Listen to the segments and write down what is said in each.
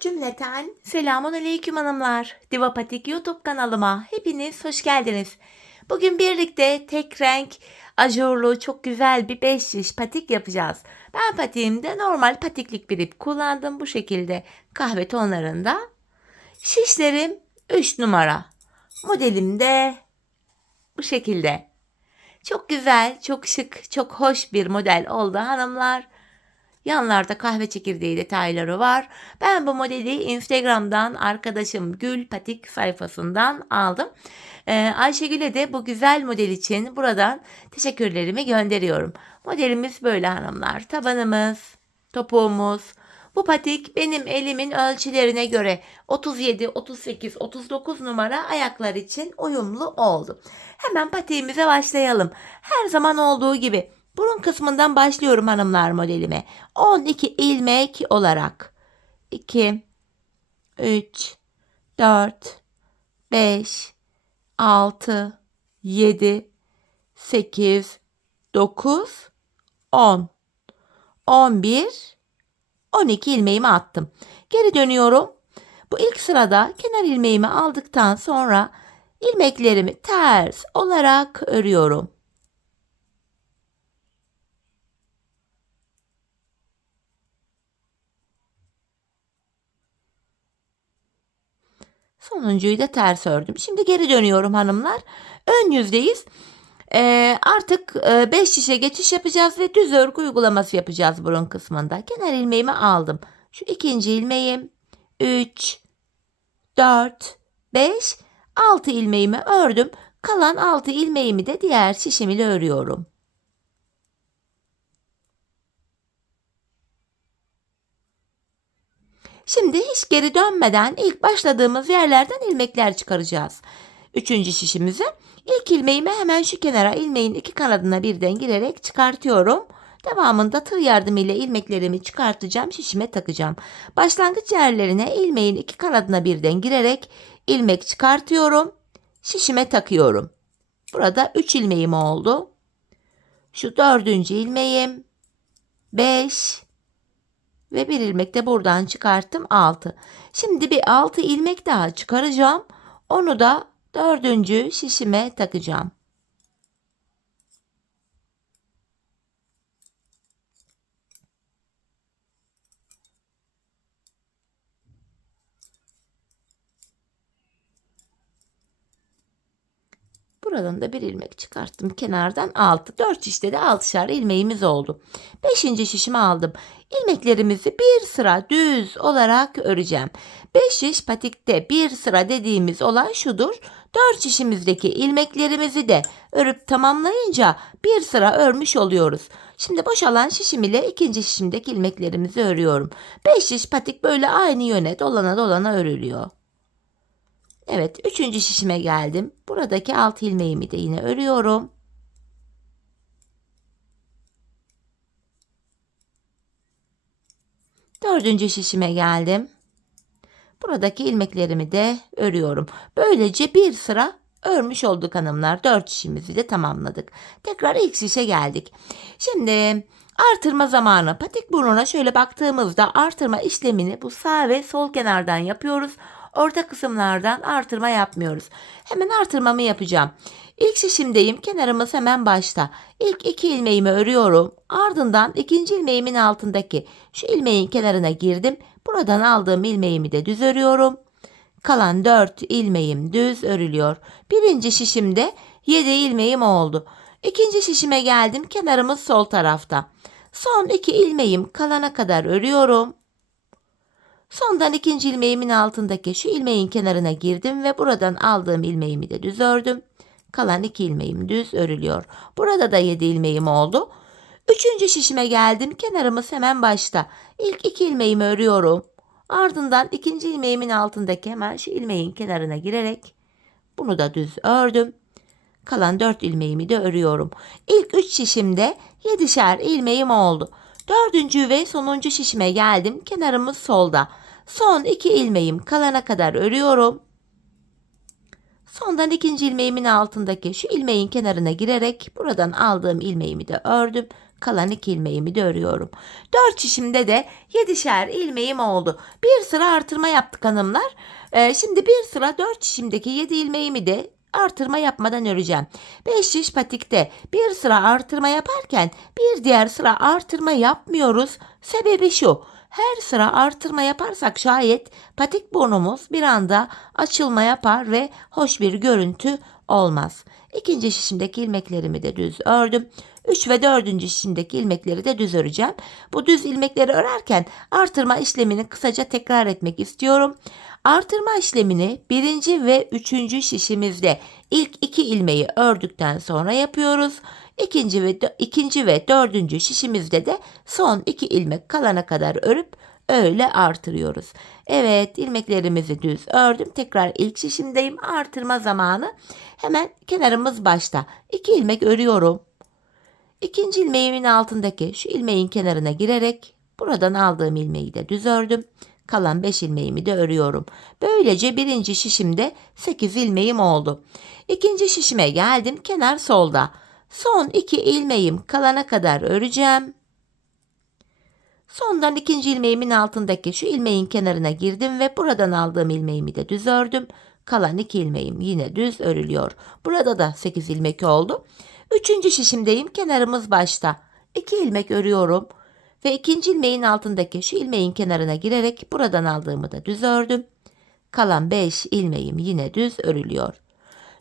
Cümleten selamun aleyküm hanımlar. Divapatik YouTube kanalıma hepiniz hoş geldiniz. Bugün birlikte tek renk ajurlu çok güzel bir 5 şiş patik yapacağız. Ben patiğimde normal patiklik bir ip kullandım bu şekilde kahve tonlarında. Şişlerim 3 numara. Modelim de bu şekilde. Çok güzel, çok şık, çok hoş bir model oldu hanımlar. Yanlarda kahve çekirdeği detayları var. Ben bu modeli Instagram'dan arkadaşım Gül Patik sayfasından aldım. Ayşegül'e de bu güzel model için buradan teşekkürlerimi gönderiyorum. Modelimiz böyle hanımlar. Tabanımız, topuğumuz. Bu patik benim elimin ölçülerine göre 37, 38, 39 numara ayaklar için uyumlu oldu. Hemen patiğimize başlayalım. Her zaman olduğu gibi burun kısmından başlıyorum hanımlar modelime. 12 ilmek olarak 2, 3, 4, 5, 6, 7, 8, 9, 10, 11, 12 ilmeğimi attım. Geri dönüyorum. Bu ilk sırada kenar ilmeğimi aldıktan sonra ilmeklerimi ters olarak örüyorum. Sonuncuyu da ters ördüm. Şimdi geri dönüyorum hanımlar. Ön yüzdeyiz. Artık 5 şişe geçiş yapacağız ve düz örgü uygulaması yapacağız burun kısmında. Kenar ilmeğimi aldım. Şu ikinci ilmeğim 3, 4, 5, 6 ilmeğimi ördüm. Kalan 6 ilmeğimi de diğer şişim ile örüyorum. Şimdi hiç geri dönmeden ilk başladığımız yerlerden ilmekler çıkaracağız. Üçüncü şişimizi ilk ilmeğimi hemen şu kenara ilmeğin iki kanadına birden girerek çıkartıyorum. Devamında tığ yardımıyla ilmeklerimi çıkartacağım, şişime takacağım. Başlangıç yerlerine ilmeğin iki kanadına birden girerek ilmek çıkartıyorum. Şişime takıyorum. Burada 3 ilmeğim oldu. Şu dördüncü ilmeğim 5 ve bir ilmek de buradan çıkarttım 6. Şimdi bir 6 ilmek daha çıkaracağım. Onu da dördüncü şişime takacağım. Buradan da bir ilmek çıkarttım kenardan 6. 4 şişte de 6'şar ilmeğimiz oldu. 5. şişimi aldım. İlmeklerimizi bir sıra düz olarak öreceğim. 5 şiş patikte bir sıra dediğimiz olay şudur. 4 şişimizdeki ilmeklerimizi de örüp tamamlayınca bir sıra örmüş oluyoruz. Şimdi boşalan şişim ile ikinci şişimdeki ilmeklerimizi örüyorum. 5 şiş patik böyle aynı yöne dolana dolana örülüyor. Evet, üçüncü şişime geldim. Buradaki 6 ilmeğimi de yine örüyorum. Dördüncü şişime geldim. Buradaki ilmeklerimi de örüyorum. Böylece bir sıra örmüş olduk hanımlar. 4 şişimizi de tamamladık. Tekrar ilk şişe geldik. Şimdi artırma zamanı. Patik burnuna şöyle baktığımızda artırma işlemini bu sağ ve sol kenardan yapıyoruz. Orta kısımlardan artırma yapmıyoruz. Hemen artırmamı yapacağım. İlk şişimdeyim. Kenarımız hemen başta. İlk 2 ilmeğimi örüyorum. Ardından ikinci ilmeğimin altındaki şu ilmeğin kenarına girdim. Buradan aldığım ilmeğimi de düz örüyorum. Kalan 4 ilmeğim düz örülüyor. Birinci şişimde 7 ilmeğim oldu. İkinci şişime geldim. Kenarımız sol tarafta. Son 2 ilmeğim kalana kadar örüyorum. Sondan ikinci ilmeğimin altındaki şu ilmeğin kenarına girdim ve buradan aldığım ilmeğimi de düz ördüm. Kalan 2 ilmeğim düz örülüyor. Burada da 7 ilmeğim oldu. Üçüncü şişime geldim. Kenarımız hemen başta. İlk 2 ilmeğimi örüyorum. Ardından ikinci ilmeğimin altındaki hemen şu ilmeğin kenarına girerek bunu da düz ördüm. Kalan 4 ilmeğimi de örüyorum. İlk 3 şişimde 7'şer ilmeğim oldu. Dördüncü ve sonuncu şişime geldim. Kenarımız solda. Son 2 ilmeğim kalana kadar örüyorum. Sondan ikinci ilmeğimin altındaki şu ilmeğin kenarına girerek buradan aldığım ilmeğimi de ördüm. Kalan 2 ilmeğimi de örüyorum. 4 şişimde de 7'şer ilmeğim oldu. Bir sıra artırma yaptık hanımlar. Şimdi bir sıra 4 şişimdeki 7 ilmeğimi de artırma yapmadan öreceğim. 5 şiş patikte bir sıra artırma yaparken bir diğer sıra artırma yapmıyoruz. Sebebi şu: her sıra artırma yaparsak şayet patik burnumuz bir anda açılma yapar ve hoş bir görüntü olmaz. İkinci şişimdeki ilmeklerimi de düz ördüm. 3 ve 4. şişimdeki ilmekleri de düz öreceğim. Bu düz ilmekleri örerken artırma işlemini kısaca tekrar etmek istiyorum. Artırma işlemini 1. ve 3. şişimizde ilk 2 ilmeği ördükten sonra yapıyoruz. İkinci ve 4. şişimizde de son 2 ilmek kalana kadar örüp öyle artırıyoruz. Evet, ilmeklerimizi düz ördüm. Tekrar ilk şişimdeyim. Artırma zamanı. Hemen kenarımız başta. 2 ilmek örüyorum. İkinci ilmeğimin altındaki şu ilmeğin kenarına girerek buradan aldığım ilmeği de düz ördüm. Kalan 5 ilmeğimi de örüyorum. Böylece birinci şişimde 8 ilmeğim oldu. İkinci şişime geldim. Kenar solda. Son 2 ilmeğim kalana kadar öreceğim. Sondan ikinci ilmeğimin altındaki şu ilmeğin kenarına girdim ve buradan aldığım ilmeğimi de düz ördüm. Kalan 2 ilmeğim yine düz örülüyor. Burada da 8 ilmek oldu. Üçüncü şişimdeyim. Kenarımız başta. 2 ilmek örüyorum. Ve ikinci ilmeğin altındaki şu ilmeğin kenarına girerek buradan aldığımı da düz ördüm. Kalan 5 ilmeğim yine düz örülüyor.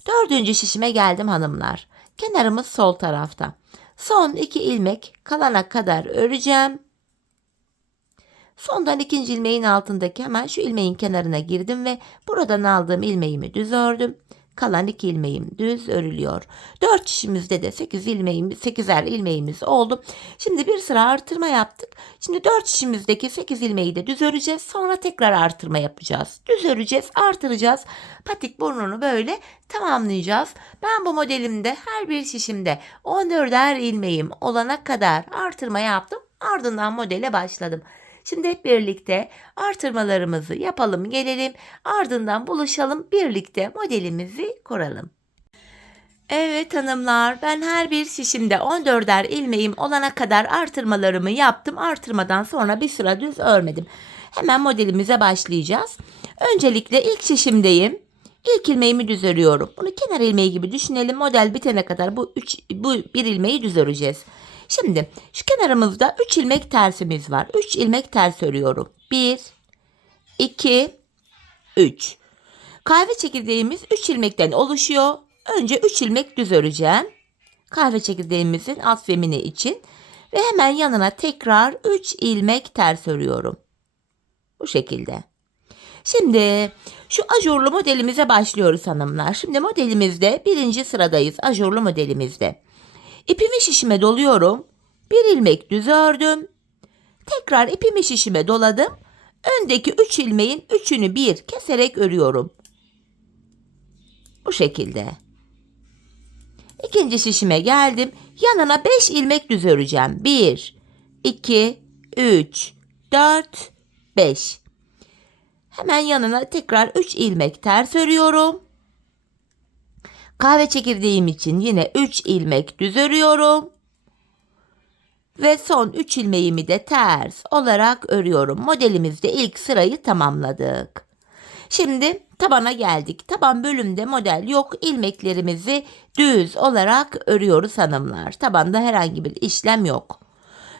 Dördüncü şişime geldim hanımlar. Kenarımız sol tarafta. Son 2 ilmek kalana kadar öreceğim. Sondan ikinci ilmeğin altındaki hemen şu ilmeğin kenarına girdim ve buradan aldığım ilmeğimi düz ördüm. Kalan 2 ilmeğim düz örülüyor. 4 şişimizde de 8'er ilmeğimiz oldu. Şimdi bir sıra artırma yaptık. Şimdi 4 şişimizdeki 8 ilmeği de düz öreceğiz. Sonra tekrar artırma yapacağız. Düz öreceğiz, artıracağız. Patik burnunu böyle tamamlayacağız. Ben bu modelimde her bir şişimde 14'er ilmeğim olana kadar artırma yaptım. Ardından modele başladım. Şimdi hep birlikte artırmalarımızı yapalım, gelelim. Ardından buluşalım, birlikte modelimizi kuralım. Evet hanımlar, ben her bir şişimde 14'er ilmeğim olana kadar artırmalarımı yaptım. Artırmadan sonra bir sıra düz örmedim. Hemen modelimize başlayacağız. Öncelikle ilk şişimdeyim. İlk ilmeğimi düz örüyorum. Bunu kenar ilmeği gibi düşünelim. Model bitene kadar bu bir ilmeği düz öreceğiz. Şimdi şu kenarımızda 3 ilmek tersimiz var. 3 ilmek ters örüyorum. 1, 2, 3. Kahve çekirdeğimiz 3 ilmekten oluşuyor. Önce 3 ilmek düz öreceğim. Kahve çekirdeğimizin alt femini için. Ve hemen yanına tekrar 3 ilmek ters örüyorum. Bu şekilde. Şimdi şu ajurlu modelimize başlıyoruz hanımlar. Şimdi modelimizde 1. sıradayız ajurlu modelimizde. İpimi şişime doluyorum. Bir ilmek düz ördüm. Tekrar ipimi şişime doladım. Öndeki 3 ilmeğin 3'ünü bir keserek örüyorum. Bu şekilde. İkinci şişime geldim. Yanına 5 ilmek düz öreceğim. 1, 2, 3, 4, 5. Hemen yanına tekrar 3 ilmek ters örüyorum. Kahve çekirdeğim için yine 3 ilmek düz örüyorum. Ve son 3 ilmeğimi de ters olarak örüyorum. Modelimizde ilk sırayı tamamladık. Şimdi tabana geldik. Taban bölümde model yok. İlmeklerimizi düz olarak örüyoruz hanımlar. Tabanda herhangi bir işlem yok.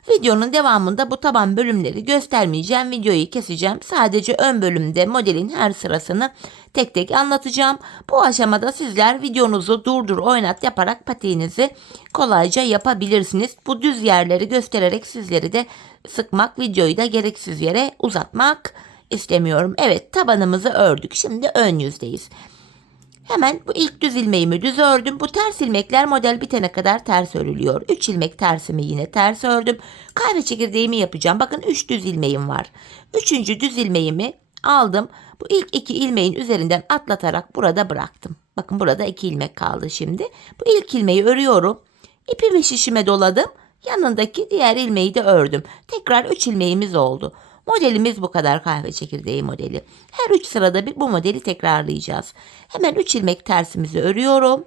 Videonun devamında bu taban bölümleri göstermeyeceğim. Videoyu keseceğim. Sadece ön bölümde modelin her sırasını tek tek anlatacağım. Bu aşamada sizler videonuzu durdur oynat yaparak patiğinizi kolayca yapabilirsiniz. Bu düz yerleri göstererek sizleri de sıkmak, videoyu da gereksiz yere uzatmak istemiyorum. Evet, tabanımızı ördük. Şimdi ön yüzdeyiz. Hemen bu ilk düz ilmeğimi düz ördüm. Bu ters ilmekler model bitene kadar ters örülüyor. 3 ilmek tersimi yine ters ördüm. Kahve çekirdeğimi yapacağım. Bakın 3 düz ilmeğim var. 3. düz ilmeğimi aldım. Bu ilk 2 ilmeğin üzerinden atlatarak burada bıraktım. Bakın burada 2 ilmek kaldı şimdi. Bu ilk ilmeği örüyorum. İpimi şişime doladım. Yanındaki diğer ilmeği de ördüm. Tekrar 3 ilmeğimiz oldu. Modelimiz bu kadar, kahve çekirdeği modeli. Her 3 sırada bir bu modeli tekrarlayacağız. Hemen 3 ilmek tersimizi örüyorum.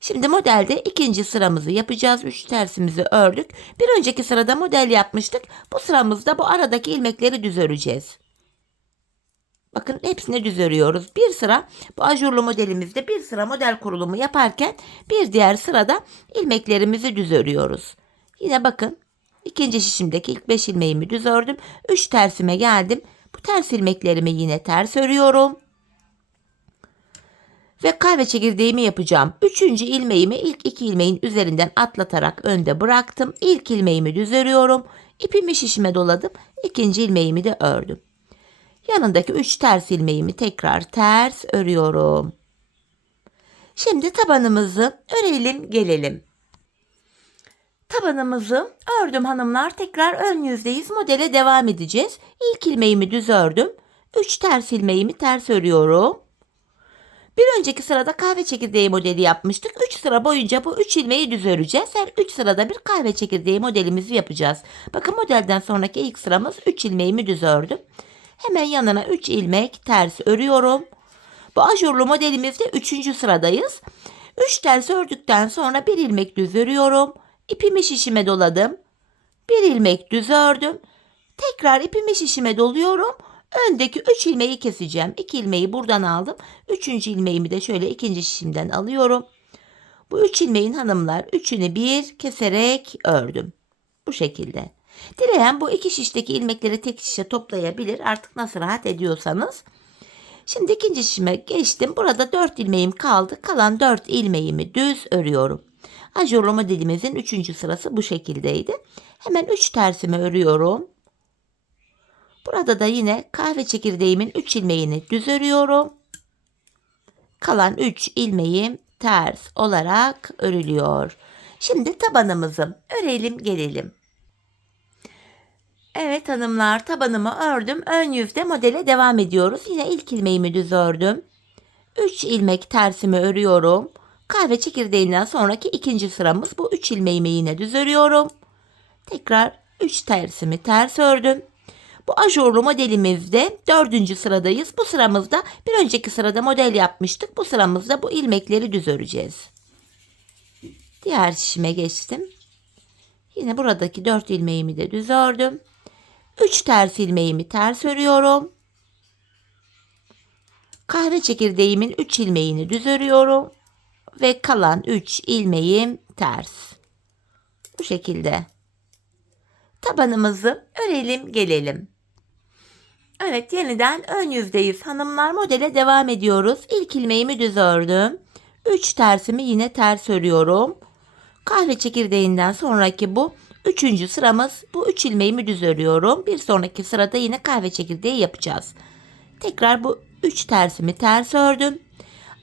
Şimdi modelde ikinci sıramızı yapacağız. 3 tersimizi ördük. Bir önceki sırada model yapmıştık. Bu sıramızda bu aradaki ilmekleri düz öreceğiz. Bakın hepsini düz örüyoruz. Bir sıra bu ajurlu modelimizde bir sıra model kurulumu yaparken bir diğer sırada ilmeklerimizi düz örüyoruz. Yine bakın ikinci şişimdeki ilk 5 ilmeğimi düz ördüm. 3 tersime geldim. Bu ters ilmeklerimi yine ters örüyorum. Ve kahve çekirdeğimi yapacağım. Üçüncü ilmeğimi ilk 2 ilmeğin üzerinden atlatarak önde bıraktım. İlk ilmeğimi düz örüyorum. İpimi şişime doladım. İkinci ilmeğimi de ördüm. Yanındaki 3 ters ilmeğimi tekrar ters örüyorum. Şimdi tabanımızı örelim gelelim. Tabanımızı ördüm hanımlar. Tekrar ön yüzdeyiz. Modele devam edeceğiz. İlk ilmeğimi düz ördüm. 3 ters ilmeğimi ters örüyorum. Bir önceki sırada kahve çekirdeği modeli yapmıştık. 3 sıra boyunca bu 3 ilmeği düz öreceğiz. Her 3 sırada bir kahve çekirdeği modelimizi yapacağız. Bakın modelden sonraki ilk sıramız 3 ilmeğimi düz ördüm. Hemen yanına 3 ilmek ters örüyorum. Bu ajurlu modelimizde 3. sıradayız. 3 ters ördükten sonra 1 ilmek düz örüyorum. İpimi şişime doladım. 1 ilmek düz ördüm. Tekrar ipimi şişime doluyorum. Öndeki 3 ilmeği keseceğim. 2 ilmeği buradan aldım. 3. ilmeğimi de şöyle ikinci şişimden alıyorum. Bu 3 ilmeğin hanımlar 3'ünü bir keserek ördüm. Bu şekilde. Dileyen bu 2 şişteki ilmekleri tek şişe toplayabilir. Artık nasıl rahat ediyorsanız. Şimdi ikinci şişime geçtim. Burada 4 ilmeğim kaldı. Kalan 4 ilmeğimi düz örüyorum. Ajurlu modelimizin 3. sırası bu şekildeydi. Hemen 3 tersimi örüyorum. Burada da yine kahve çekirdeğimin 3 ilmeğini düz örüyorum. Kalan 3 ilmeğim ters olarak örülüyor. Şimdi tabanımızı örelim gelelim. Evet hanımlar, tabanımı ördüm. Ön yüzde modele devam ediyoruz. Yine ilk ilmeğimi düz ördüm. 3 ilmek tersimi örüyorum. Kahve çekirdeğinden sonraki ikinci sıramız. Bu 3 ilmeğimi yine düz örüyorum. Tekrar 3 tersimi ters ördüm. Bu ajurlu modelimizde 4. sıradayız. Bu sıramızda bir önceki sırada model yapmıştık. Bu sıramızda bu ilmekleri düz öreceğiz. Diğer şişime geçtim. Yine buradaki 4 ilmeğimi de düz ördüm. 3 ters ilmeğimi ters örüyorum. Kahve çekirdeğimin 3 ilmeğini düz örüyorum. Ve kalan 3 ilmeğim ters. Bu şekilde. Tabanımızı örelim gelelim. Evet, yeniden ön yüzdeyiz. Hanımlar, modele devam ediyoruz. İlk ilmeğimi düz ördüm. 3 tersimi yine ters örüyorum. Kahve çekirdeğinden sonraki bu 3. sıramız. Bu 3 ilmeğimi düz örüyorum. Bir sonraki sırada yine kahve çekirdeği yapacağız. Tekrar bu 3 tersimi ters ördüm.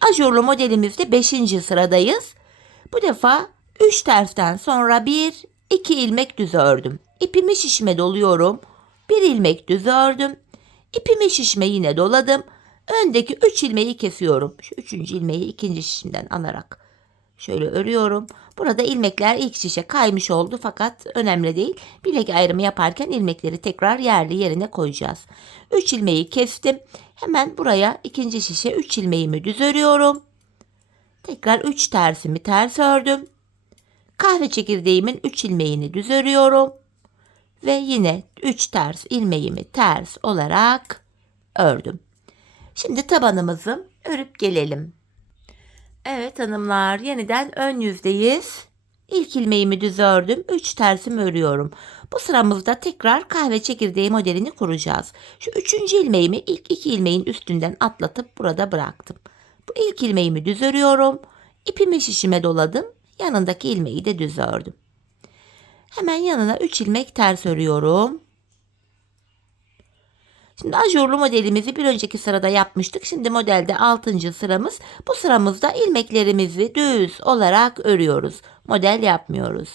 Ajurlu modelimizde 5. sıradayız. Bu defa 3 tersten sonra 2 ilmek düz ördüm. İpimi şişime doluyorum. 1 ilmek düz ördüm. İpimi şişime yine doladım. Öndeki 3 ilmeği kesiyorum. Şu 3. ilmeği ikinci şişimden alarak şöyle örüyorum. Burada ilmekler ilk şişe kaymış oldu fakat önemli değil. Bilek ayrımı yaparken ilmekleri tekrar yerli yerine koyacağız. 3 ilmeği kestim. Hemen buraya ikinci şişe 3 ilmeğimi düz örüyorum. Tekrar 3 tersimi ters ördüm. Kahve çekirdeğimin 3 ilmeğini düz örüyorum. Ve yine 3 ters ilmeğimi ters olarak ördüm. Şimdi tabanımızı örüp gelelim. Evet hanımlar, yeniden ön yüzdeyiz. İlk ilmeğimi düz ördüm. 3 tersimi örüyorum. Bu sıramızda tekrar kahve çekirdeği modelini kuracağız. Şu 3. ilmeğimi ilk 2 ilmeğin üstünden atlatıp burada bıraktım. Bu ilk ilmeğimi düz örüyorum. İpimi şişime doladım. Yanındaki ilmeği de düz ördüm. Hemen yanına 3 ilmek ters örüyorum. Şimdi ajurlu modelimizi bir önceki sırada yapmıştık. Şimdi modelde 6. sıramız. Bu sıramızda ilmeklerimizi düz olarak örüyoruz. Model yapmıyoruz.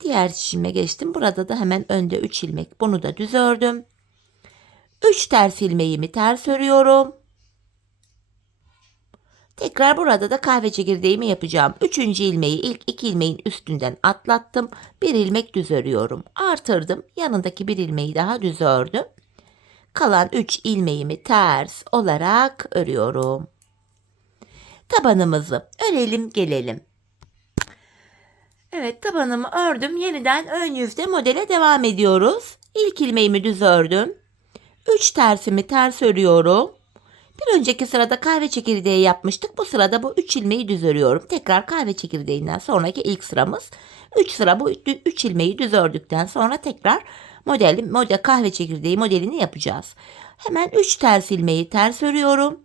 Diğer şişime geçtim. Burada da hemen önde 3 ilmek. Bunu da düz ördüm. 3 ters ilmeğimi ters örüyorum. Tekrar burada da kahve çekirdeğimi yapacağım. 3. ilmeği ilk 2 ilmeğin üstünden atlattım. 1 ilmek düz örüyorum. Artırdım. Yanındaki 1 ilmeği daha düz ördüm. Kalan 3 ilmeğimi ters olarak örüyorum. tabanımızı örelim gelelim. Evet, tabanımı ördüm. Yeniden ön yüzde modele devam ediyoruz. İlk ilmeğimi düz ördüm. 3 tersimi ters örüyorum. Bir önceki sırada kahve çekirdeği yapmıştık. Bu sırada bu 3 ilmeği düz örüyorum. Tekrar kahve çekirdeğinden sonraki ilk sıramız. 3 sıra bu 3 ilmeği düz ördükten sonra tekrar model kahve çekirdeği modelini yapacağız. Hemen 3 ters ilmeği ters örüyorum.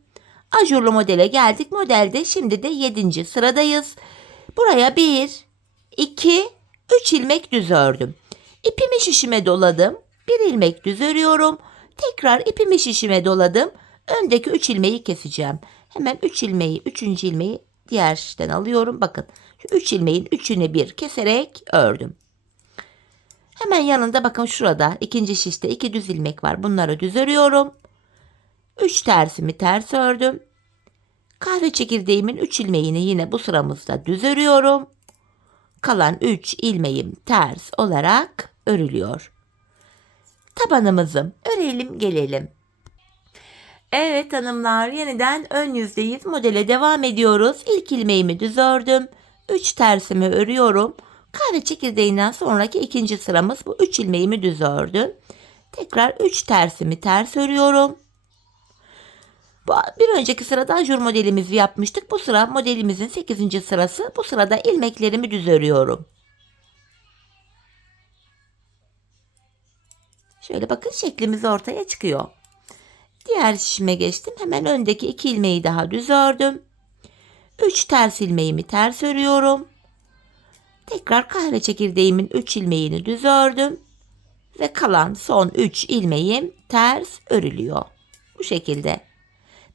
Ajurlu modele geldik. Modelde şimdi de 7. sıradayız. Buraya 1, 2, 3 ilmek düz ördüm. İpimi şişime doladım. 1 ilmek düz örüyorum. Tekrar ipimi şişime doladım. Öndeki 3 ilmeği keseceğim. Hemen 3 ilmeği, 3. ilmeği diğer şişten alıyorum. Bakın şu 3 ilmeğin 3'üne bir keserek ördüm. Hemen yanında bakın şurada ikinci şişte 2 düz ilmek var. Bunları düz örüyorum. 3 tersimi ters ördüm. Kahve çekirdeğimin 3 ilmeğini yine bu sıramızda düz örüyorum. Kalan 3 ilmeğim ters olarak örülüyor. Tabanımızı örelim gelelim. Evet hanımlar, yeniden ön yüzdeyiz. Modele devam ediyoruz. İlk ilmeğimi düz ördüm. 3 tersimi örüyorum. Kahve çekirdeğinden sonraki ikinci sıramız bu 3 ilmeğimi düz ördüm. Tekrar 3 tersimi ters örüyorum. Bir önceki sırada ajur modelimizi yapmıştık. Bu sıra modelimizin 8. sırası. Bu sırada ilmeklerimi düz örüyorum. Şöyle bakın şeklimiz ortaya çıkıyor. Diğer şişime geçtim. Hemen öndeki 2 ilmeği daha düz ördüm. 3 ters ilmeğimi ters örüyorum. Tekrar kahve çekirdeğimin 3 ilmeğini düz ördüm. Ve kalan son 3 ilmeğim ters örülüyor. Bu şekilde.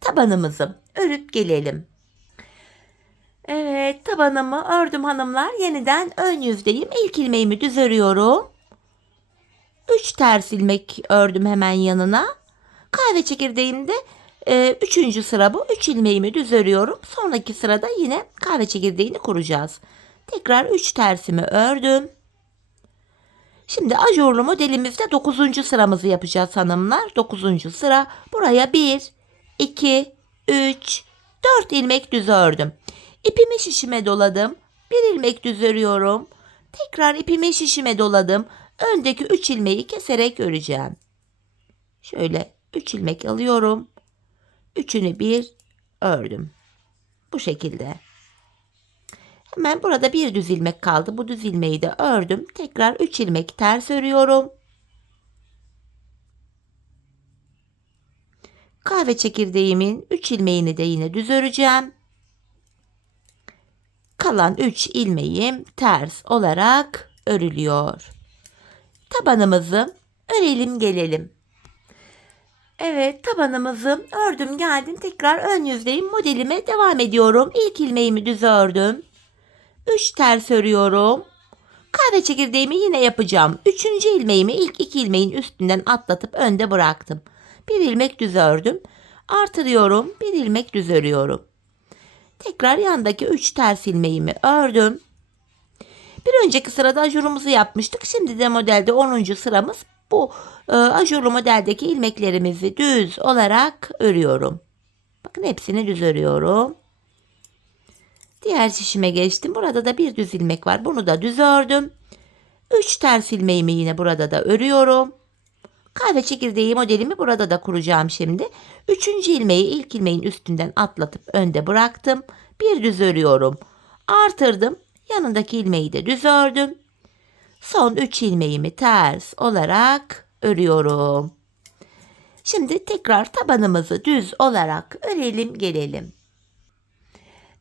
Tabanımızı örüp gelelim. Evet, tabanımı ördüm hanımlar. Yeniden ön yüzdeyim. İlk ilmeğimi düz örüyorum. 3 ters ilmek ördüm hemen yanına. Kahve çekirdeğimde 3. sıra bu. 3 ilmeğimi düz örüyorum. Sonraki sırada yine kahve çekirdeğini kuracağız. Tekrar 3 tersimi ördüm. Şimdi ajurlu modelimizde 9. sıramızı yapacağız hanımlar. 9. sıra. Buraya 1, 2, 3, 4 ilmek düz ördüm. İpimi şişime doladım. 1 ilmek düz örüyorum. Tekrar ipimi şişime doladım. Öndeki 3 ilmeği keserek öreceğim. Şöyle 3 ilmek alıyorum. 3'ünü bir ördüm. Bu şekilde. Hemen burada bir düz ilmek kaldı. Bu düz ilmeği de ördüm. Tekrar 3 ilmek ters örüyorum. Kahve çekirdeğimin 3 ilmeğini de yine düz öreceğim. Kalan 3 ilmeğim ters olarak örülüyor. Tabanımızı örelim gelelim. Evet, tabanımızı ördüm geldim. Tekrar ön yüzdeyim. Modelime devam ediyorum. İlk ilmeğimi düz ördüm. 3 ters örüyorum. Kahve çekirdeğimi yine yapacağım. 3. ilmeğimi ilk 2 ilmeğin üstünden atlatıp önde bıraktım. 1 ilmek düz ördüm. Artırıyorum. 1 ilmek düz örüyorum. Tekrar yandaki 3 ters ilmeğimi ördüm. Bir önceki sırada ajurumuzu yapmıştık. Şimdi de modelde 10. sıramız. Bu ajurlu modeldeki ilmeklerimizi düz olarak örüyorum. Bakın hepsini düz örüyorum. Diğer şişime geçtim. Burada da bir düz ilmek var. Bunu da düz ördüm. 3 ters ilmeğimi yine burada da örüyorum. Kahve çekirdeği modelimi burada da kuracağım şimdi. 3. ilmeği ilk ilmeğin üstünden atlatıp önde bıraktım. Bir düz örüyorum. Artırdım. Yanındaki ilmeği de düz ördüm. Son 3 ilmeğimi ters olarak örüyorum. Şimdi tekrar tabanımızı düz olarak örelim gelelim.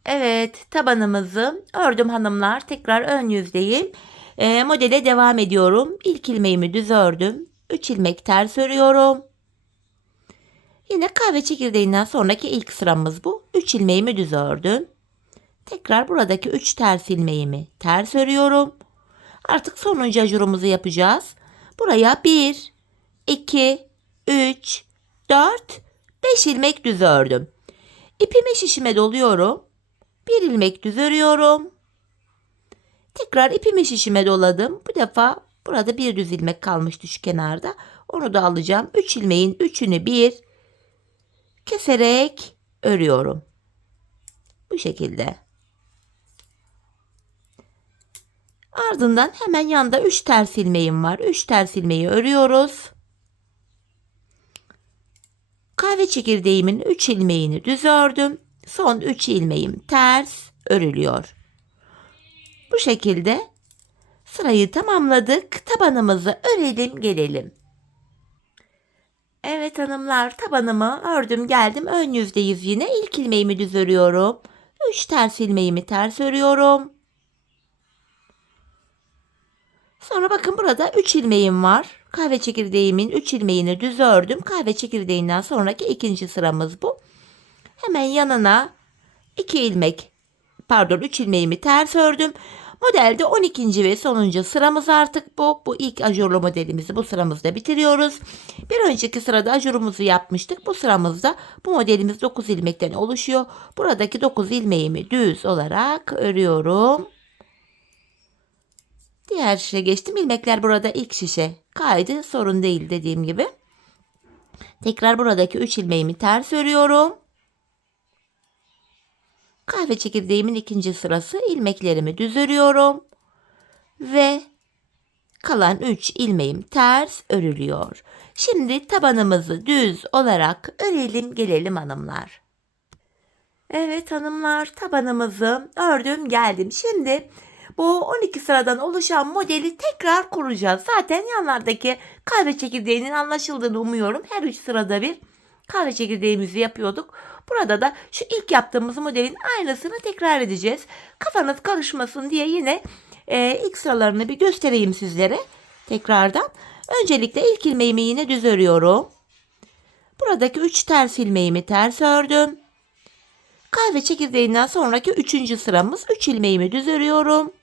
Evet, tabanımızı ördüm hanımlar. Tekrar ön yüzdeyim. Modele devam ediyorum. İlk ilmeğimi düz ördüm. 3 ilmek ters örüyorum. Yine kahve çekirdeğinden sonraki ilk sıramız bu. 3 ilmeğimi düz ördüm. Tekrar buradaki 3 ters ilmeğimi ters örüyorum. Artık sonuncu ajurumuzu yapacağız. Buraya 1, 2, 3, 4, 5 ilmek düz ördüm. İpimi şişime doluyorum. 1 ilmek düz örüyorum. Tekrar ipimi şişime doladım. Bu defa burada bir düz ilmek kalmıştı şu kenarda. Onu da alacağım. 3 ilmeğin 3'ünü bir keserek örüyorum. Bu şekilde. Ardından hemen yanında 3 ters ilmeğim var. 3 ters ilmeği örüyoruz. Kahve çekirdeğimin 3 ilmeğini düz ördüm. Son 3 ilmeğim ters örülüyor. Bu şekilde sırayı tamamladık. Tabanımızı örelim gelelim. Evet hanımlar, tabanımı ördüm geldim. Ön yüzdeyiz yine. İlk ilmeğimi düz örüyorum. 3 ters ilmeğimi ters örüyorum. Sonra bakın burada 3 ilmeğim var. Kahve çekirdeğimin 3 ilmeğini düz ördüm. Kahve çekirdeğinden sonraki ikinci sıramız bu. Hemen yanına 3 ilmeğimi ters ördüm. Modelde 12. ve sonuncu sıramız artık bu. Bu ilk ajurlu modelimizi bu sıramızda bitiriyoruz. Bir önceki sırada ajurumuzu yapmıştık. Bu sıramızda bu modelimiz 9 ilmekten oluşuyor. Buradaki 9 ilmeğimi düz olarak örüyorum. Diğer şişe geçtim. İlmekler burada ilk şişe kaydı. Sorun değil dediğim gibi. Tekrar buradaki 3 ilmeğimi ters örüyorum. Kahve çekirdeğimin ikinci sırası, ilmeklerimi düz örüyorum. Ve kalan 3 ilmeğim ters örülüyor. Şimdi tabanımızı düz olarak örelim gelelim hanımlar. Evet hanımlar, tabanımızı ördüm geldim. Şimdi bu 12 sıradan oluşan modeli tekrar kuracağız. Zaten yanlardaki kahve çekirdeğinin anlaşıldığını umuyorum. Her 3 sırada bir kahve çekirdeğimizi yapıyorduk. Burada da şu ilk yaptığımız modelin aynısını tekrar edeceğiz. Kafanız karışmasın diye yine ilk sıralarını bir göstereyim sizlere tekrardan. Öncelikle ilk ilmeğimi yine düz örüyorum. Buradaki 3 ters ilmeğimi ters ördüm. Kahve çekirdeğinden sonraki 3. sıramız, 3 ilmeğimi düz örüyorum.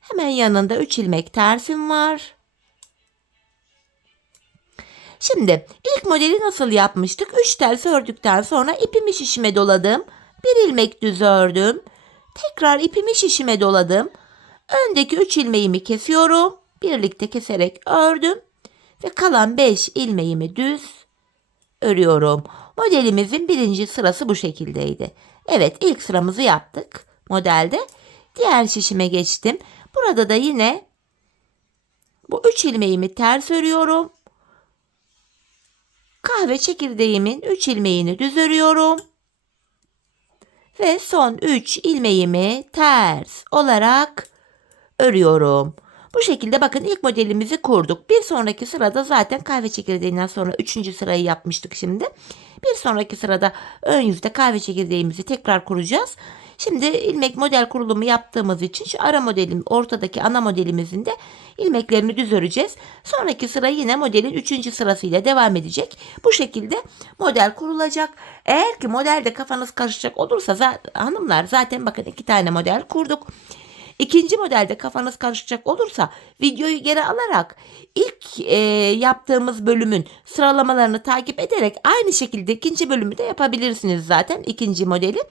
Hemen yanında 3 ilmek tersim var. Şimdi ilk modeli nasıl yapmıştık? 3 ters ördükten sonra ipimi şişime doladım. Bir ilmek düz ördüm. Tekrar ipimi şişime doladım. Öndeki 3 ilmeğimi kesiyorum. Birlikte keserek ördüm. Ve kalan 5 ilmeğimi düz örüyorum. Modelimizin birinci sırası bu şekildeydi. Evet, ilk sıramızı yaptık modelde. Diğer şişime geçtim. Burada da yine bu 3 ilmeğimi ters örüyorum. Kahve çekirdeğimin 3 ilmeğini düz örüyorum. Ve son 3 ilmeğimi ters olarak örüyorum. Bu şekilde bakın ilk modelimizi kurduk. Bir sonraki sırada zaten kahve çekirdeğinden sonra 3. sırayı yapmıştık şimdi. Bir sonraki sırada ön yüzde kahve çekirdeğimizi tekrar kuracağız. Şimdi ilmek model kurulumu yaptığımız için şu ara modelim, ortadaki ana modelimizin de ilmeklerini düz öreceğiz. Sonraki sıra yine modelin 3. sırasıyla devam edecek. Bu şekilde model kurulacak. Eğer ki modelde kafanız karışacak olursa hanımlar, zaten bakın 2 tane model kurduk. İkinci modelde kafanız karışacak olursa videoyu geri alarak ilk yaptığımız bölümün sıralamalarını takip ederek aynı şekilde ikinci bölümü de yapabilirsiniz zaten, ikinci modeli.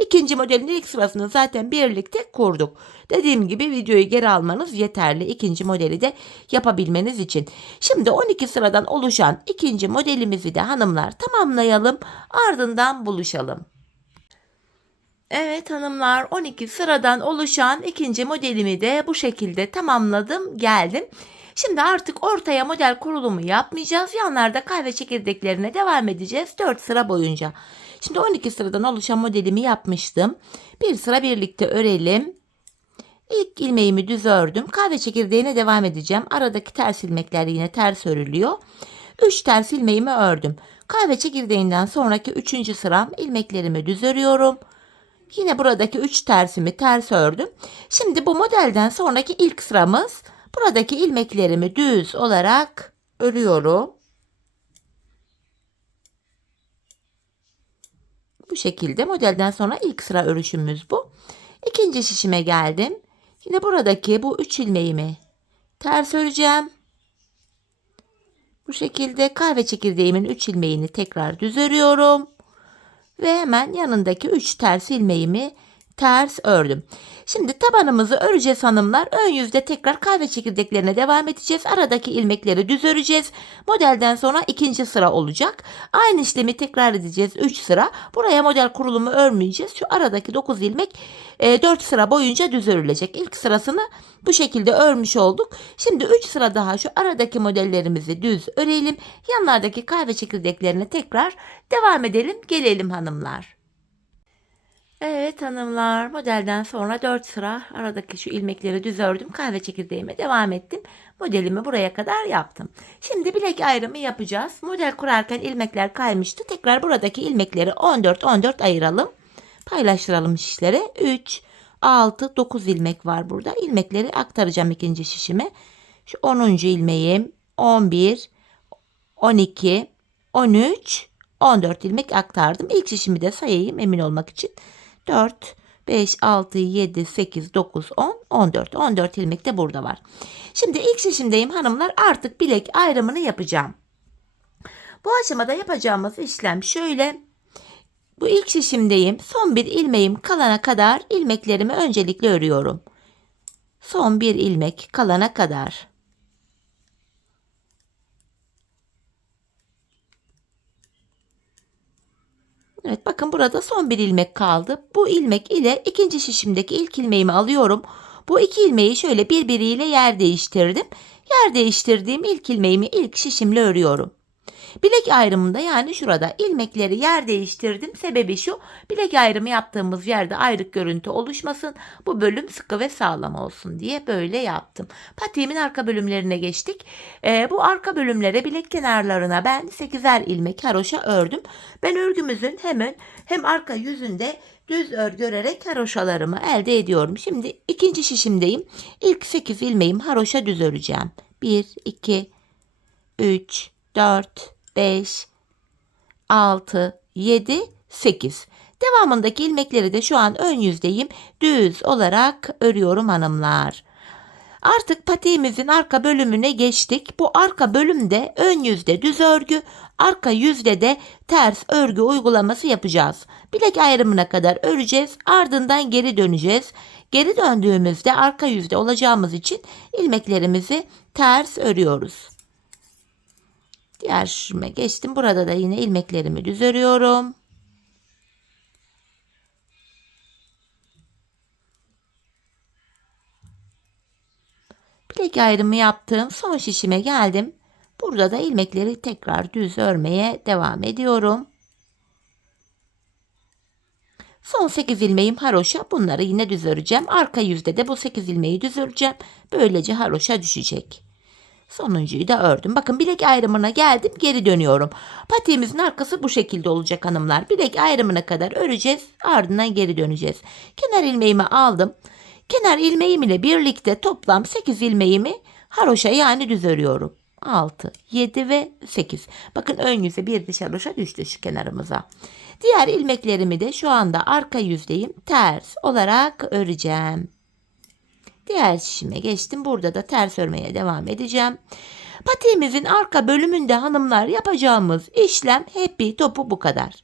İkinci modelin ilk sırasını zaten birlikte kurduk. Dediğim gibi videoyu geri almanız yeterli ikinci modeli de yapabilmeniz için. Şimdi 12 sıradan oluşan ikinci modelimizi de hanımlar tamamlayalım, ardından buluşalım. Evet hanımlar, 12 sıradan oluşan ikinci modelimi de bu şekilde tamamladım geldim. Şimdi artık ortaya model kurulumu yapmayacağız. Yanlarda kahve çekirdeklerine devam edeceğiz 4 sıra boyunca. Şimdi 12 sıradan oluşan modelimi yapmıştım. Bir sıra birlikte örelim. İlk ilmeğimi düz ördüm. Kahve çekirdeğine devam edeceğim. Aradaki ters ilmekler yine ters örülüyor. 3 ters ilmeğimi ördüm. Kahve çekirdeğinden sonraki 3. sıram, ilmeklerimi düz örüyorum. Yine buradaki 3 tersimi ters ördüm. Şimdi bu modelden sonraki ilk sıramız, buradaki ilmeklerimi düz olarak örüyorum. Bu şekilde modelden sonra ilk sıra örüşümüz bu. İkinci şişime geldim. Yine buradaki bu 3 ilmeğimi ters öreceğim. Bu şekilde kahve çekirdeğimin 3 ilmeğini tekrar düz örüyorum. Ve hemen yanındaki 3 ters ilmeğimi ters ördüm. Şimdi tabanımızı öreceğiz hanımlar. Ön yüzde tekrar kahve çekirdeklerine devam edeceğiz. Aradaki ilmekleri düz öreceğiz. Modelden sonra ikinci sıra olacak. Aynı işlemi tekrar edeceğiz 3 sıra. Buraya model kurulumu örmeyeceğiz. Şu aradaki 9 ilmek 4 sıra boyunca düz örülecek. İlk sırasını bu şekilde örmüş olduk. Şimdi 3 sıra daha şu aradaki modellerimizi düz örelim. Yanlardaki kahve çekirdeklerine tekrar devam edelim. Gelelim hanımlar. Evet hanımlar, modelden sonra 4 sıra aradaki şu ilmekleri düz ördüm. Kahve çekirdeğime devam ettim. Modelimi buraya kadar yaptım. Şimdi bilek ayrımı yapacağız. Model kurarken ilmekler kaymıştı. Tekrar buradaki ilmekleri 14 ayıralım. Paylaştıralım şişlere. 3, 6, 9 ilmek var burada. İlmekleri aktaracağım ikinci şişime. Şu 10. ilmeğim, 11, 12, 13, 14 ilmek aktardım. İlk şişimi de sayayım emin olmak için. 4, 5, 6, 7, 8, 9, 10, 14. 14 ilmek de burada var. Şimdi ilk şişimdeyim hanımlar. Artık bilek ayrımını yapacağım. Bu aşamada yapacağımız işlem şöyle. Bu ilk şişimdeyim. Son bir ilmeğim kalana kadar ilmeklerimi öncelikle örüyorum. Son bir ilmek kalana kadar. Evet bakın burada son bir ilmek kaldı. Bu ilmek ile ikinci şişimdeki ilk ilmeğimi alıyorum. Bu iki ilmeği şöyle birbiriyle yer değiştirdim. Yer değiştirdiğim ilk ilmeğimi ilk şişimle örüyorum. Bilek ayrımında yani şurada ilmekleri yer değiştirdim. Sebebi şu, bilek ayrımı yaptığımız yerde ayrık görüntü oluşmasın. Bu bölüm sıkı ve sağlam olsun diye böyle yaptım. Patiğimin arka bölümlerine geçtik. Bu arka bölümlere bilek kenarlarına ben 8'er ilmek haroşa ördüm. Ben örgümüzün hem arka yüzünde düz örgü örerek haroşalarımı elde ediyorum. Şimdi ikinci şişimdeyim. İlk 8 ilmeğim haroşa düz öreceğim. 1, 2, 3, 4, 5, 6, 7, 8. Devamındaki ilmekleri de şu an ön yüzdeyim. Düz olarak örüyorum hanımlar. Artık patiğimizin arka bölümüne geçtik. Bu arka bölümde ön yüzde düz örgü, arka yüzde de ters örgü uygulaması yapacağız. Bilek ayrımına kadar öreceğiz. Ardından geri döneceğiz. Geri döndüğümüzde arka yüzde olacağımız için ilmeklerimizi ters örüyoruz. Diğer şişime geçtim. Burada da yine ilmeklerimi düz örüyorum. Bilek ayrımı yaptığım son şişime geldim. Burada da ilmekleri tekrar düz örmeye devam ediyorum. Son 8 ilmeğim haroşa. Bunları yine düz öreceğim. Arka yüzde de bu 8 ilmeği düz öreceğim. Böylece haroşa düşecek. Sonuncuyu da ördüm. Bakın bilek ayrımına geldim. Geri dönüyorum. Patiğimizin arkası bu şekilde olacak hanımlar. Bilek ayrımına kadar öreceğiz. Ardından geri döneceğiz. Kenar ilmeğimi aldım. Kenar ilmeğim ile birlikte toplam 8 ilmeğimi haroşa yani düz örüyorum. 6, 7 ve 8. Bakın ön yüze bir diş haroşa düştü şu kenarımıza. Diğer ilmeklerimi de şu anda arka yüzdeyim. Ters olarak öreceğim. Diğer şişime geçtim. Burada da ters örmeye devam edeceğim. Patiğimizin arka bölümünde hanımlar yapacağımız işlem hepi topu bu kadar.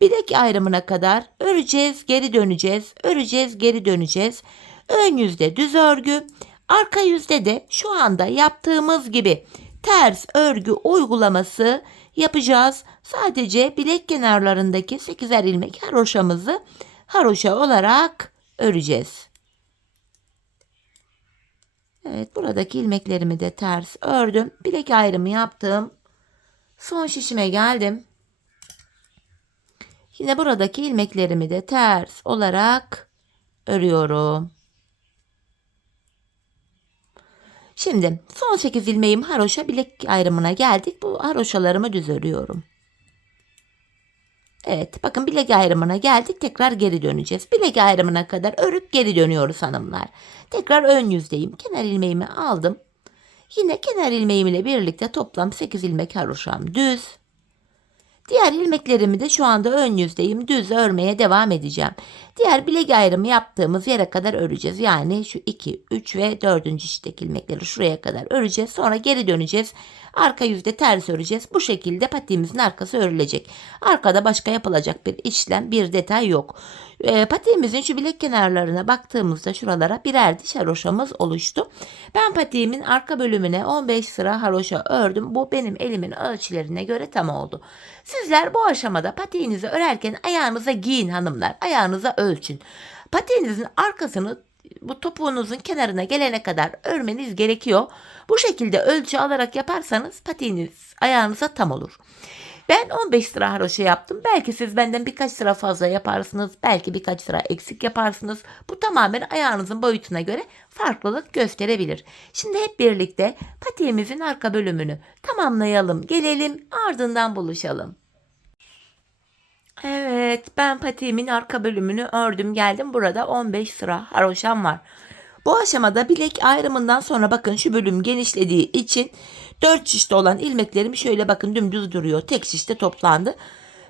Bilek ayrımına kadar öreceğiz, geri döneceğiz, öreceğiz, geri döneceğiz. Ön yüzde düz örgü, arka yüzde de şu anda yaptığımız gibi ters örgü uygulaması yapacağız. Sadece bilek kenarlarındaki 8'er ilmek haroşamızı haroşa olarak öreceğiz. Evet, buradaki ilmeklerimi de ters ördüm. Bilek ayrımı yaptım. Son şişime geldim. Yine buradaki ilmeklerimi de ters olarak örüyorum. Şimdi son 8 ilmeğim haroşa bilek ayrımına geldik. Bu haroşalarımı düz örüyorum. Evet bakın bilek ayrımına geldik. Tekrar geri döneceğiz. Bilek ayrımına kadar örüp geri dönüyoruz hanımlar. Tekrar ön yüzdeyim. Kenar ilmeğimi aldım. Yine kenar ilmeğim ile birlikte toplam 8 ilmek haroşam düz. Diğer ilmeklerimi de şu anda ön yüzdeyim. Düz örmeye devam edeceğim. Diğer bilek ayrımı yaptığımız yere kadar öreceğiz. Yani şu 2, 3 ve 4. şişteki ilmekleri şuraya kadar öreceğiz. Sonra geri döneceğiz. Arka yüzde ters öreceğiz. Bu şekilde patiğimizin arkası örülecek. Arkada başka yapılacak bir işlem, bir detay yok. Patiğimizin şu bilek kenarlarına baktığımızda şuralara birer diş haroşamız oluştu. Ben patiğimin arka bölümüne 15 sıra haroşa ördüm. Bu benim elimin ölçülerine göre tam oldu. Sizler bu aşamada patiğinizi örerken ayağınıza giyin hanımlar. Ayağınıza ölçün. Patiğinizin arkasını bu topuğunuzun kenarına gelene kadar örmeniz gerekiyor. Bu şekilde ölçü alarak yaparsanız patiğiniz ayağınıza tam olur. Ben 15 sıra haroşa yaptım. Belki siz benden birkaç sıra fazla yaparsınız. Belki birkaç sıra eksik yaparsınız. Bu tamamen ayağınızın boyutuna göre farklılık gösterebilir. Şimdi hep birlikte patiğimizin arka bölümünü tamamlayalım. Gelelim, ardından buluşalım. Evet, ben patiğimin arka bölümünü ördüm geldim. Burada 15 sıra haroşam var. Bu aşamada bilek ayrımından sonra bakın şu bölüm genişlediği için 4 şişte olan ilmeklerim şöyle bakın dümdüz duruyor. Tek şişte toplandı.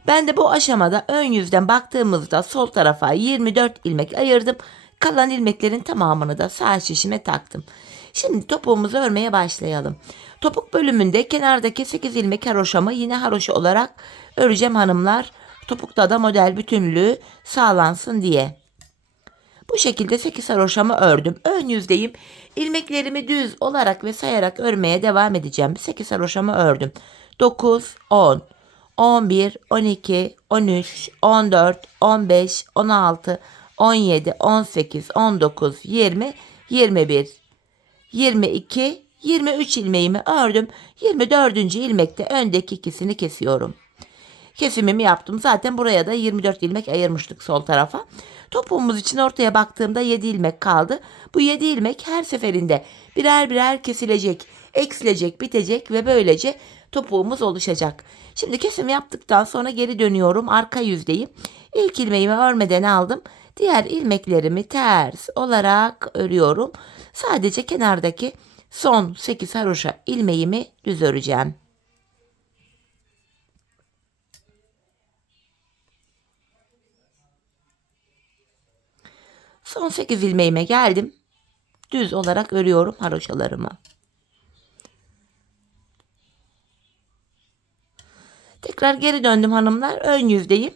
Ben de bu aşamada ön yüzden baktığımızda sol tarafa 24 ilmek ayırdım. Kalan ilmeklerin tamamını da sağ şişime taktım. Şimdi topuğumuzu örmeye başlayalım. Topuk bölümünde kenardaki 8 ilmek haroşamı yine haroşa olarak öreceğim hanımlar. Topukta da model bütünlüğü sağlansın diye. Bu şekilde 8 haroşamı ördüm. Ön yüzdeyim. İlmeklerimi düz olarak ve sayarak örmeye devam edeceğim. 8 haroşamı ördüm. 9, 10, 11, 12, 13, 14, 15, 16, 17, 18, 19, 20, 21, 22, 23 ilmeğimi ördüm. 24. ilmekte öndeki ikisini kesiyorum. Kesimimi yaptım. Zaten buraya da 24 ilmek ayırmıştık sol tarafa. Topuğumuz için ortaya baktığımda 7 ilmek kaldı. Bu 7 ilmek her seferinde birer birer kesilecek, eksilecek, bitecek ve böylece topuğumuz oluşacak. Şimdi kesim yaptıktan sonra geri dönüyorum. Arka yüzdeyim. İlk ilmeğimi örmeden aldım. Diğer ilmeklerimi ters olarak örüyorum. Sadece kenardaki son 8 haroşa ilmeğimi düz öreceğim. Son 8 ilmeğime geldim. Düz olarak örüyorum haroşalarımı. Tekrar geri döndüm hanımlar. Ön yüzdeyim.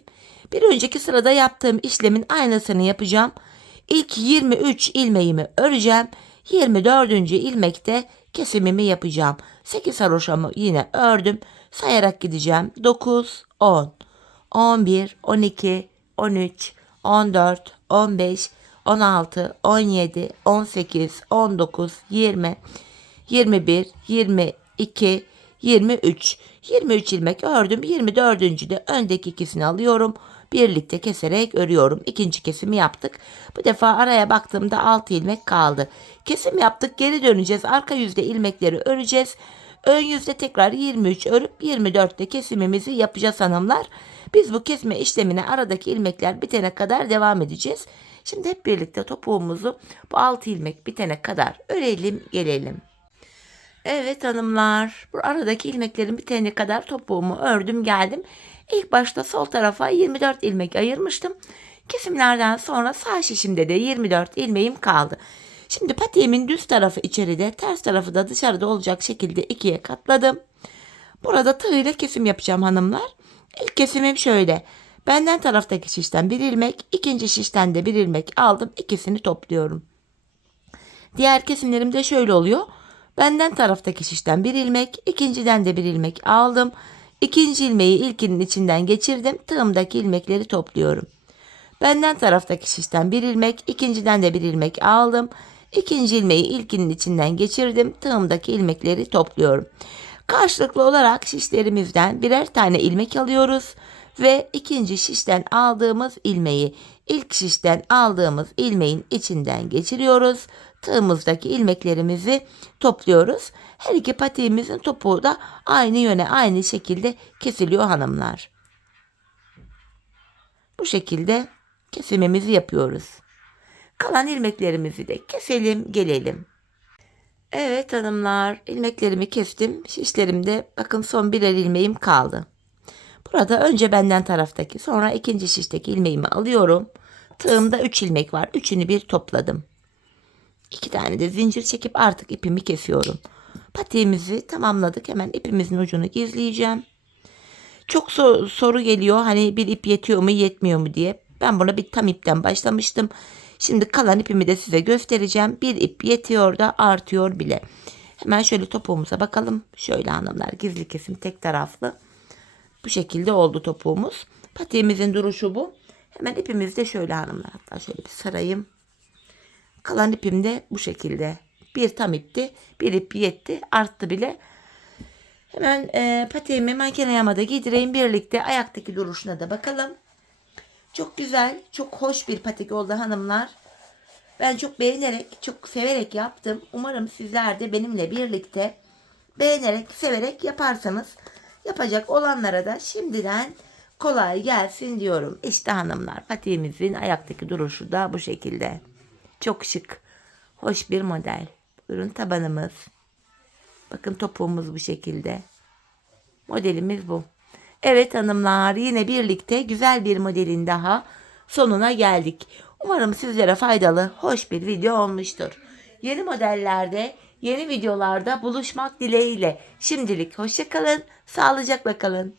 Bir önceki sırada yaptığım işlemin aynısını yapacağım. İlk 23 ilmeğimi öreceğim. 24. ilmekte kesimimi yapacağım. 8 haroşamı yine ördüm. Sayarak gideceğim. 9, 10, 11, 12, 13, 14, 15, 16, 17, 18, 19, 20, 21, 22, 23. 23 ilmek ördüm. 24. de öndeki ikisini alıyorum. Birlikte keserek örüyorum. İkinci kesimi yaptık. Bu defa araya baktığımda 6 ilmek kaldı. Kesim yaptık. Geri döneceğiz. Arka yüzde ilmekleri öreceğiz. Ön yüzde tekrar 23 örüp 24'te kesimimizi yapacağız hanımlar. Biz bu kesme işlemine aradaki ilmekler bitene kadar devam edeceğiz. Şimdi hep birlikte topuğumuzu bu 6 ilmek bitene kadar örelim gelelim. Evet hanımlar, bu aradaki ilmeklerin bitene kadar topuğumu ördüm geldim. İlk başta sol tarafa 24 ilmek ayırmıştım. Kesimlerden sonra sağ şişimde de 24 ilmeğim kaldı. Şimdi patiğimin düz tarafı içeride, ters tarafı da dışarıda olacak şekilde ikiye katladım. Burada tığ ile kesim yapacağım hanımlar. İlk kesimim şöyle. Benden taraftaki şişten bir ilmek, ikinci şişten de bir ilmek aldım. İkisini topluyorum. Diğer kesimlerim de şöyle oluyor. Benden taraftaki şişten bir ilmek, ikinciden de bir ilmek aldım. İkinci ilmeği ilkinin içinden geçirdim. Tığımdaki ilmekleri topluyorum. Benden taraftaki şişten bir ilmek, ikinciden de bir ilmek aldım. İkinci ilmeği ilkinin içinden geçirdim. Tığımdaki ilmekleri topluyorum. Karşılıklı olarak şişlerimizden birer tane ilmek alıyoruz ve ikinci şişten aldığımız ilmeği ilk şişten aldığımız ilmeğin içinden geçiriyoruz. Tığımızdaki ilmeklerimizi topluyoruz. Her iki patiğimizin topuğu da aynı yöne aynı şekilde kesiliyor hanımlar. Bu şekilde kesimimizi yapıyoruz. Kalan ilmeklerimizi de keselim gelelim. Evet hanımlar, ilmeklerimi kestim. Şişlerimde bakın son birer ilmeğim kaldı. Burada önce benden taraftaki, sonra ikinci şişteki ilmeğimi alıyorum. Tığımda 3 ilmek var. Üçünü bir topladım. 2 tane de zincir çekip artık ipimi kesiyorum. Patiğimizi tamamladık. Hemen ipimizin ucunu gizleyeceğim. Çok soru geliyor. Hani bir ip yetiyor mu yetmiyor mu diye. Ben buna bir tam ipten başlamıştım. Şimdi kalan ipimi de size göstereceğim. Bir ip yetiyor da artıyor bile. Hemen şöyle topuğumuza bakalım. Şöyle hanımlar, gizli kesim tek taraflı. Bu şekilde oldu topuğumuz. Patiğimizin duruşu bu. Hemen ipimizi de şöyle hanımlar. Hatta şöyle bir sarayım. Kalan ipim de bu şekilde. Bir tam ipti. Bir ip yetti. Arttı bile. Hemen patiğimi manken ayağıma da giydireyim. Birlikte ayaktaki duruşuna da bakalım. Çok güzel, çok hoş bir patik oldu hanımlar. Ben çok beğenerek, çok severek yaptım. Umarım sizler de benimle birlikte beğenerek, severek yaparsanız, yapacak olanlara da şimdiden kolay gelsin diyorum. İşte hanımlar, patiğimizin ayaktaki duruşu da bu şekilde. Çok şık, hoş bir model. Buyurun tabanımız. Bakın topuğumuz bu şekilde. Modelimiz bu. Evet hanımlar, yine birlikte güzel bir modelin daha sonuna geldik. Umarım sizlere faydalı, hoş bir video olmuştur. Yeni modellerde, yeni videolarda buluşmak dileğiyle. Şimdilik hoşça kalın, sağlıcakla kalın.